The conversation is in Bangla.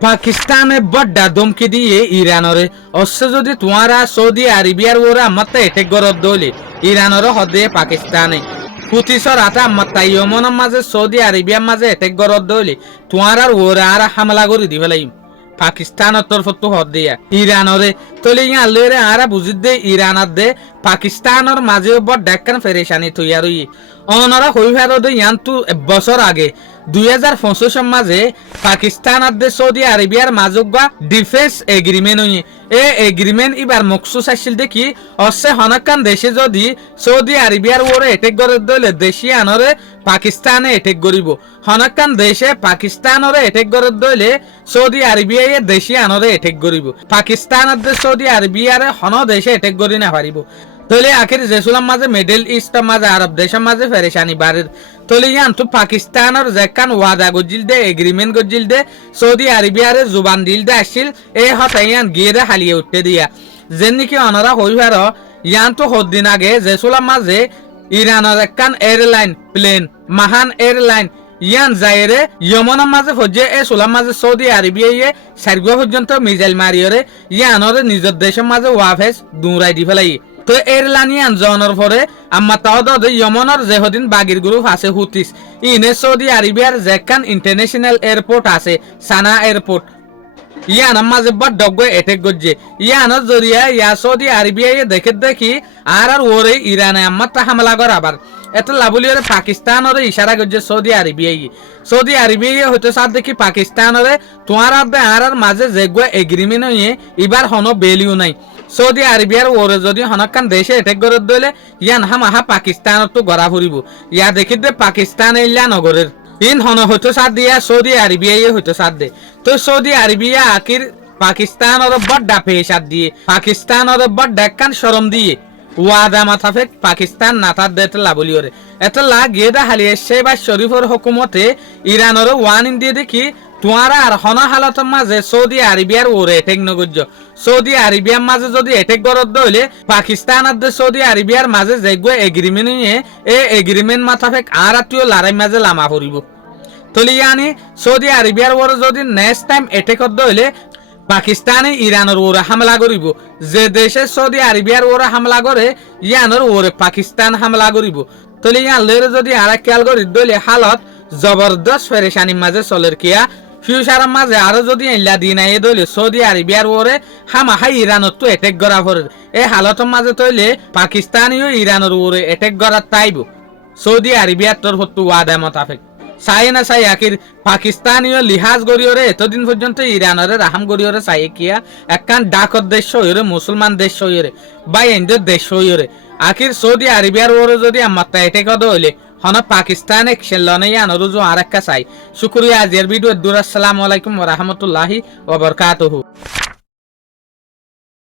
পাকিস্তানে বড্ডা ধমকি দিয়ে ইরানরে অবশ্য যদি তোমারা সৌদি আরবিয়ার ওরা আমারটা এটেক গরদ দলে ইরানর হদে পাকিস্তানে হুতিসর আতা আমারটা ইয়মনের মাঝে সৌদি আরবিয়ার মাঝে এটেক গরদ দলে তোমার ওরা আর হামলা করে দি ফেলাই পাকিস্তানের তরফত হদ দিয়া ইরানরে তলে আল্লরে আরা বুঝিদ দে ইরানার দে পাকিস্তানের মাঝে বড় ডেক্কান ফেরেশানি তৈয়ারই অনরা হই ফেরদে ইয়ান্তু বছর আগে 2025 মাঝে পাকিস্তান আর সৌদি আরবিয়ার মাজুগা ডিফেন্স এগ্রিমেন্ট হই এ এগ্রিমেন্ট এবার মকসুস আসছিল দেখি অসে হনকান দেশে যদি সৌদি আরবিয়ার ওরে এটেক করে দলে দেশি আনরে পাকিস্তানে এটেক করিব হনকান দেশে পাকিস্তানরে এটেক করে দলে সৌদি আরবিয়ায় দেশি আনরে এটেক করিব পাকিস্তান আর সৌদি আরবিয়ারে হন দেশে এটেক করি না পারিব তলে আখির জেসুলাম মাঝে মিডল ইস্টের মাঝে আরব দেশের মাঝে ফেরেশানি বাড়ির তলে ইয়ান তো পাকিস্তানের যেকান ওয়াদা গজিল দে এগ্রিমেন্ট গজিল দে সৌদি আরবিয়ারে জুবান দিল দে আসছিল এই হতাইয়ান গিয়ে হালিয়ে উঠতে দিয়া যেন নাকি অনরা হইবার ইয়ান তো হদ্দিন আগে জেসুলাম মাঝে ইরানের একখান এয়ারলাইন প্লেন মাহান এয়ারলাইন ইয়ান যাইরে ইয়মনের মাঝে ফজে এ সুলাম মাঝে সৌদি আরবিয়ায় সারগুয়া পর্যন্ত মিসাইল মারিয়রে ইয়ানরে নিজের দেশের মাঝে ওয়াফেস দৌড়াই দি ফেলাই তো এয়ারলাইন জনের পরে আম্মা তাওদ ইয়মনের যেহদিন বাগির গ্রুপ আছে হুতিস ইনে সৌদি আরবিয়ার যেখান ইন্টারন্যাশনাল এয়ারপোর্ট আছে সানা এয়ারপোর্ট ইয়ানার মাঝে বড় ডগ্গে এটেক গজ্জে ইয়ানোর জরিয়া ইয়া সৌদি আরবিয়ায় দেখি আর ওরে ইরানে আম্মাটা হামলা কর আবার এত লাভলিওরে পাকিস্তানরে ইশারা গজ্জে সৌদি আরবিয়ায় হয়তো সাথ দেখি পাকিস্তানরে তোমার আর মাঝে যেগুয়া এগ্রিমেন্ট হয়ে এবার হনো বেলিও নাই সৌদি আরবিয়ার ওরে যদি হনকান দেশে এটেক করে দিলে ইয়ান হামাহা পাকিস্তানত তো গড়া ফুরিব ইয়া দেখি দে পাকিস্তান এলিয়া নগরের ইন হন হয়তো সাথ দিয়া সৌদি আরবিয়ায় হয়তো সাথ দে তো সৌদি আরবিয়া আখির পাকিস্তানের বড় পেশাদ দিয়ে পাকিস্তানের বড় ডেক্কান শরম দিয়ে ওয়াদা মাথাফেক পাকিস্তান নাতার দেতে লাবলিওরে এত লা গিয়ে দা হালিয়ে বা শরীফর হুকুমতে ইরানের ওয়ান দিয়ে দেখি তোমারা আর হন হালতের মাঝে সৌদি আরবিয়ার ওরে এটেক নগজ্য সৌদি আরবিয়ার মাঝে যদি এটেক গরদ দইলে পাকিস্তান আর সৌদি আরবিয়ার মাঝে যেগুলো এগ্রিমেন্ট নিয়ে এই এগ্রিমেন্ট মাথাফেক আর আত্মীয় লড়াই মাঝে লামা ফুরিব তলি ইয়ানি সৌদি আরবিয়ার ওরে যদি নেক্সট টাইম এটেক দইলে পাকিস্তানে ইরানের ওরে হামলা করিব যে দেশে সৌদি আরবিয়ার ওরে হামলা করে ইয়ানের ওরে পাকিস্তান হামলা করিব তলি ইয়ান লেরে যদি আর খেয়াল করি দইলে হালত জবরদস্ত ফেরেশানির মাঝে চলের কিয়া ফিউচারের মাঝে আরো যদি ইল্লা দিন আইয়ে দইলে সৌদি আরবিয়ার ওরে হামাহাই ইরানত তো এটেক করা পড়ে এই হালতের মাঝে তৈলে পাকিস্তানিও ইরানের ওরে এটেক করার তাইব সৌদি আরবিয়ার তরফ তো ওয়াদা মোতাবেক চাই না চাই আখির পাকিস্তানীয় লিহাজ গড়িয়রে এতদিন পর্যন্ত ইরানের রাহাম গড়িয়রে চাই কিয়া একখান ডাকর দেশ হইরে মুসলমান দেশ হইরে বা এন্ডের দেশ হইরে আখির সৌদি আরবিয়ার ওরে যদি আমারটা এটেক হইলে হন পাকিস্তান খেলনে আনরুজু আর একটা চাই শুক্রিয়া আজের ভিডিও আসসালামু আলাইকুম ওয়া রাহমাতুল্লাহি ওয়া বারাকাতুহু।